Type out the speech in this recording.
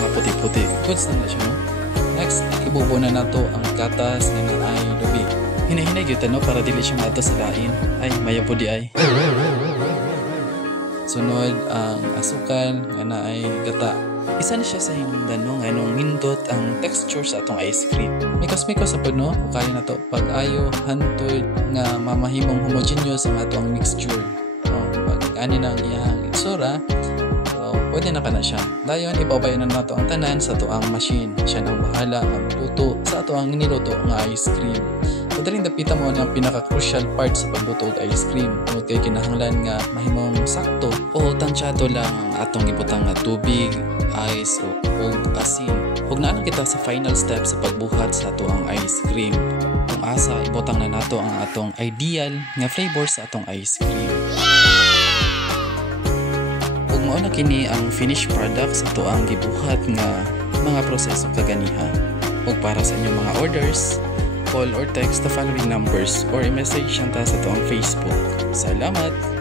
mga puti-puti. Goods na siya, no? Next, ibubo na nato ang gatas nga na ay lubi. Hinahinay gyud no para dili siya mato sa lain. Ay, maya po di ay. Sunod ang asukal nga na ay gata. Isa na siya sa hinungdan no nga nung nindot ang texture sa atong ice cream. Mikos-mikos sa puno, kaya na to pag-ayo hantod nga mamahimong homogeneous ang atong mixture. Pag ani na ang iyang itsura, pwede na ka na siya. Dayon, ipabayan na nato ang tanan sa tuang machine. Siya nang bahala ang luto sa tuang niluto nga ice cream. Madaling dapita mo ang pinaka-crucial part sa pagluto og ice cream. Tungod kay kinahanglan nga mahimong sakto o tansyado lang ang atong ibutang nga tubig, ice o asin. Ug naa kita sa final step sa pagbuhat sa tuang ice cream. Kung asa ibutang na nato ang atong ideal nga flavor sa atong ice cream. Mao na kini ang finished product sa tuang gibuhat nga mga proseso kaganiha. Ug para sa inyong mga orders, call or text the following numbers or i-message ta sa tuang Facebook. Salamat!